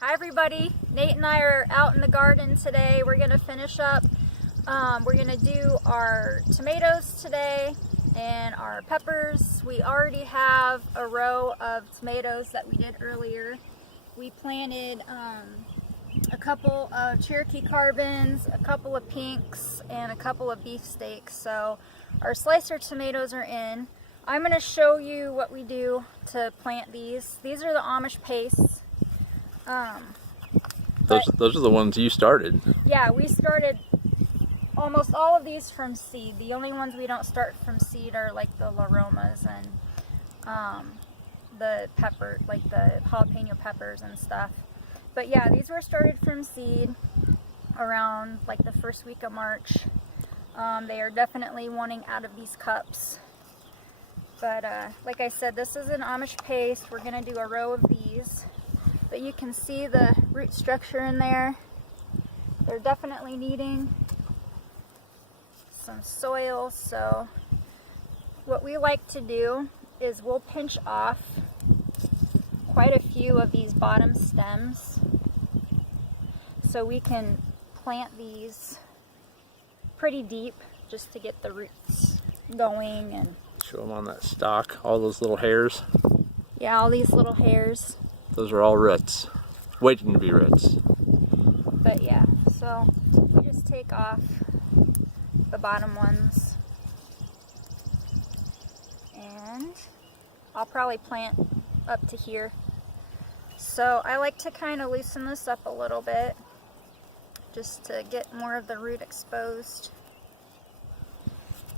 Hi everybody, Nate and I are out in the garden today. We're going to finish up. We're going to do our tomatoes today and our peppers. We already have a row of tomatoes that we did earlier. We planted a couple of Cherokee carbons, a couple of pinks, and a couple of beefsteaks. So our slicer tomatoes are in. I'm going to show you what we do to plant these. These are the Amish pastes. Those are the ones you started. Yeah, we started almost all of these from seed. The only ones we don't start from seed are like the Laromas and the pepper, like the jalapeno peppers and stuff. But yeah, these were started from seed around like the first week of March. They are definitely wanting out of these cups. But like I said, this is an Amish paste. We're going to do a row of these. But you can see the root structure in there. They're definitely needing some soil. So what we like to do is we'll pinch off quite a few of these bottom stems so we can plant these pretty deep just to get the roots going. And show them on that stalk, all those little hairs. Yeah, all these little hairs. Those are all roots, waiting to be roots. But yeah, so we just take off the bottom ones. And I'll probably plant up to here. So I like to kind of loosen this up a little bit just to get more of the root exposed.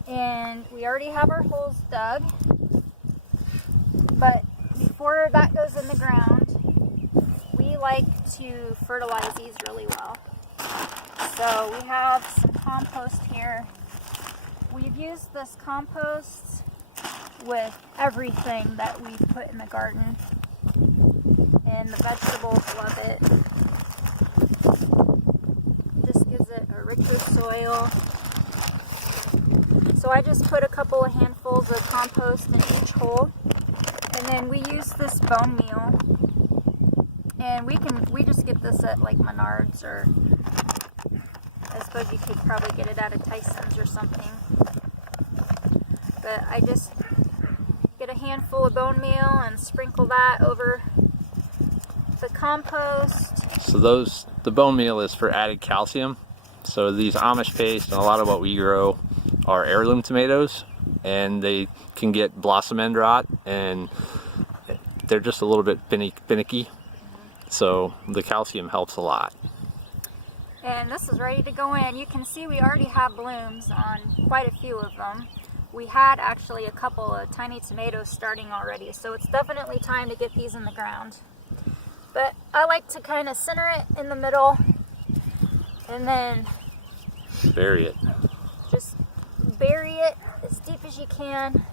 And we already have our holes dug, but before that goes in the ground, we like to fertilize these really well. So we have some compost here. We've used this compost with everything that we put in the garden, and the vegetables love it. Just gives it a richer soil. So I just put a couple of handfuls of compost in each hole. And then we use this bone meal, and we just get this at like Menards, or I suppose you could probably get it out of Tyson's or something. But I just get a handful of bone meal and sprinkle that over the compost. So the bone meal is for added calcium. So these Amish paste and a lot of what we grow are heirloom tomatoes, and they can get blossom end rot, and they're just a little bit finicky. So the calcium helps a lot. And this is ready to go in. You can see we already have blooms on quite a few of them. We had actually a couple of tiny tomatoes starting already, so it's definitely time to get these in the ground. But I like to kind of center it in the middle and then bury it. Just bury it as deep as you can.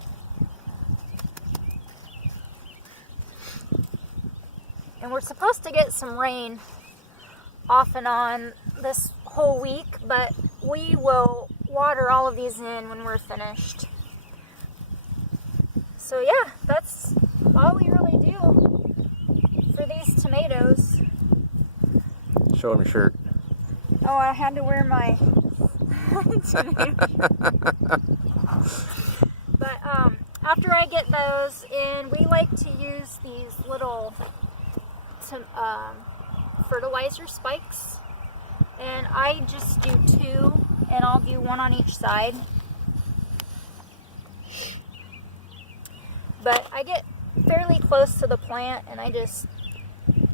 And we're supposed to get some rain off and on this whole week, but we will water all of these in when we're finished. So yeah, that's all we really do for these tomatoes. Show them your shirt. Oh, I had to wear my But after I get those in, we like to use these little fertilizer spikes, and I just do 2, and I'll do 1 on each side. But I get fairly close to the plant and I just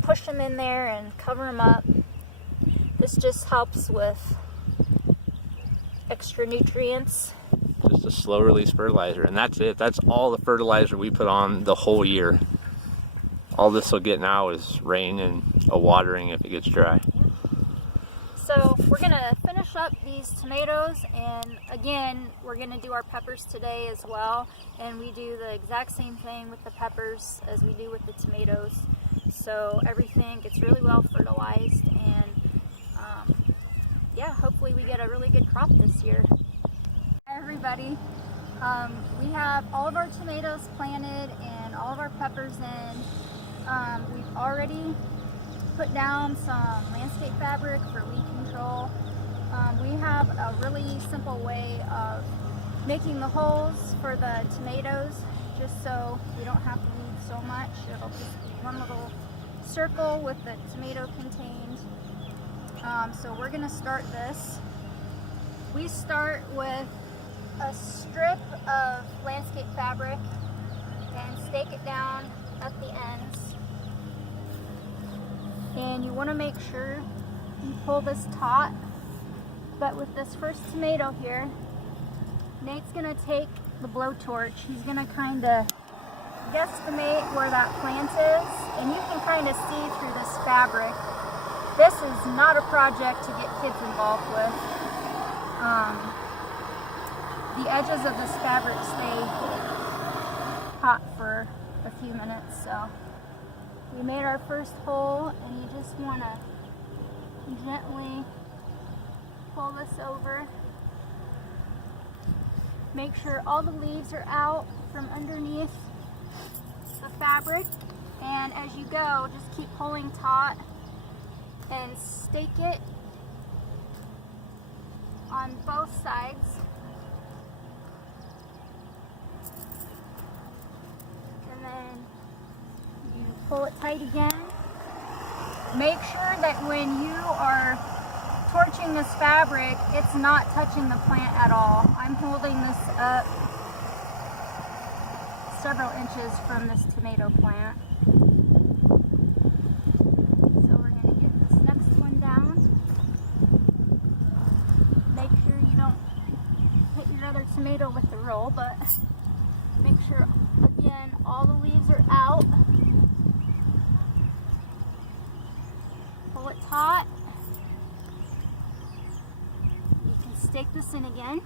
push them in there and cover them up. This just helps with extra nutrients. Just a slow release fertilizer, and that's it. That's all the fertilizer we put on the whole year. All this will get now is rain and a watering if it gets dry. So we're gonna finish up these tomatoes, and again we're gonna do our peppers today as well, and we do the exact same thing with the peppers as we do with the tomatoes. So everything gets really well fertilized, and yeah, hopefully we get a really good crop this year. Hi everybody, we have all of our tomatoes planted and all of our peppers in. We've already put down some landscape fabric for weed control. We have a really simple way of making the holes for the tomatoes, just so we don't have to weed so much. It'll just be one little circle with the tomato contained. So we're gonna start this. We start with a strip of landscape fabric and stake it down at the ends. And you want to make sure you pull this taut. But with this first tomato here, Nate's gonna take the blowtorch. He's gonna kind of guesstimate where that plant is, and you can kind of see through this fabric. This is not a project to get kids involved with. The edges of this fabric stay hot for a few minutes, so we made our first hole, and you just want to gently pull this over. Make sure all the leaves are out from underneath the fabric, and as you go, just keep pulling taut and stake it on both sides. And then you pull it tight again. Make sure that when you are torching this fabric, it's not touching the plant at all. I'm holding this up several inches from this tomato plant. So we're going to get this next one down. Make sure you don't hit your other tomato with the roll, but make sure, again, all the leaves are out. Pull it taut. You can stake this in again.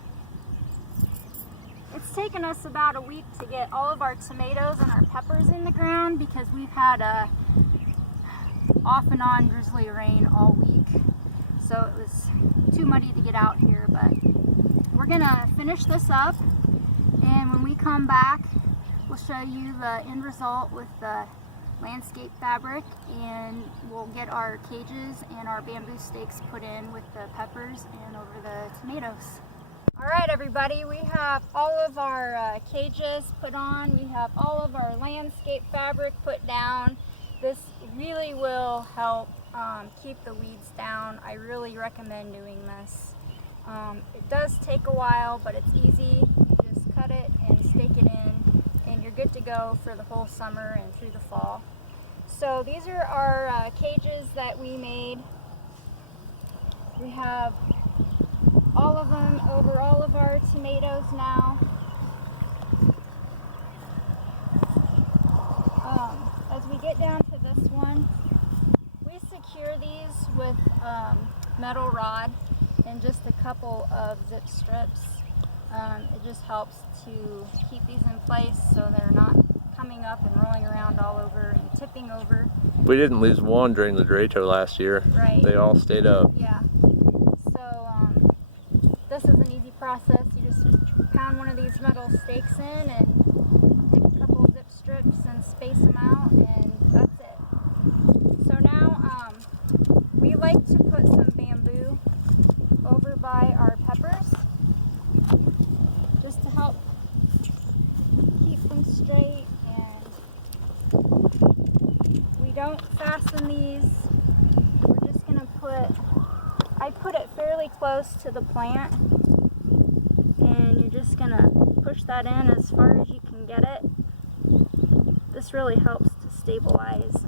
It's taken us about a week to get all of our tomatoes and our peppers in the ground because we've had a off and on drizzly rain all week. So it was too muddy to get out here, but we're gonna finish this up, and when we come back, we'll show you the end result with the landscape fabric, and we'll get our cages and our bamboo stakes put in with the peppers and over the tomatoes. All right, everybody, we have all of our cages put on. We have all of our landscape fabric put down. This really will help keep the weeds down. I really recommend doing this. It does take a while, but it's easy. You just cut it and stake it in, and you're good to go for the whole summer and through the fall. So these are our cages that we made. We have all of them over all of our tomatoes now. As we get down to this one, we secure these with metal rod and just a couple of zip strips. It just helps to keep these in place so they're not coming up and rolling around all over and tipping over. We didn't lose one during the derecho last year. Right. They all stayed up. Yeah. So this is an easy process. You just pound one of these metal stakes in and stick a couple of zip strips and space them out, and that's it. So now we like to put some bamboo over by our peppers just to help keep them straight, and we don't fasten these. We're just going to I put it fairly close to the plant, and you're just going to push that in as far as you can get it. This really helps to stabilize.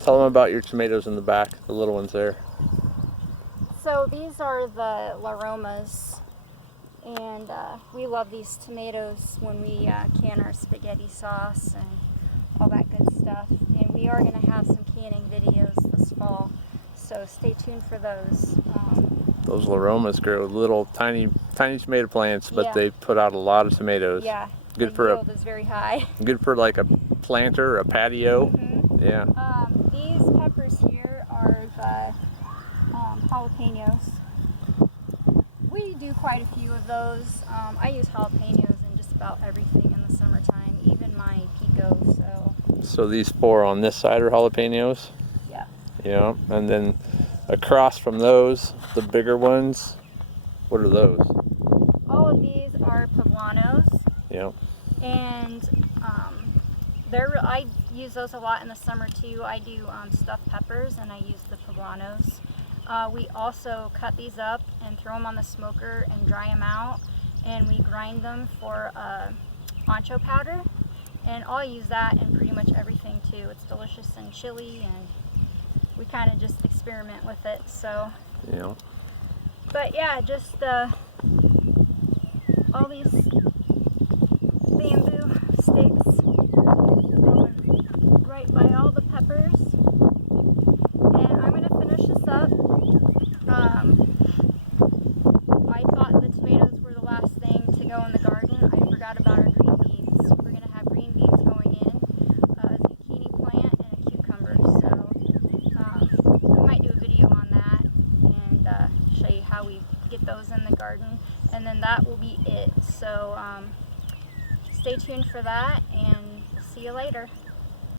Tell them about your tomatoes in the back, the little ones there. So these are the Laromas, and we love these tomatoes when we can our spaghetti sauce and all that good stuff. And we are going to have some canning videos this fall, so stay tuned for those. Those Laromas grow little tiny tomato plants, but Yeah. they put out a lot of tomatoes. Yeah, Good the for yield is very high. Good for like a planter, a patio. Mm-hmm. Yeah. These peppers here are the jalapenos. We do quite a few of those. I use jalapenos in just about everything in the summertime, even my pico. So these 4 on this side are jalapenos? Yeah. Yeah, and then across from those, the bigger ones, what are those? All of these are poblanos. Yeah. And I use those a lot in the summer too. I do stuffed peppers, and I use the poblanos. We also cut these up and throw them on the smoker and dry them out, and we grind them for ancho powder, and I'll use that in pretty much everything too. It's delicious in chili, and we kind of just experiment with it. So Yeah. but yeah, just all these bamboo sticks going right by all the peppers. And I'm going to finish this up. I thought the tomatoes were the last thing to go in the garden. I forgot about our green beans. We're going to have green beans going in, a zucchini plant, and a cucumber. So we might do a video on that and show you how we get those in the garden. And then that will be it. So stay tuned for that, and see you later.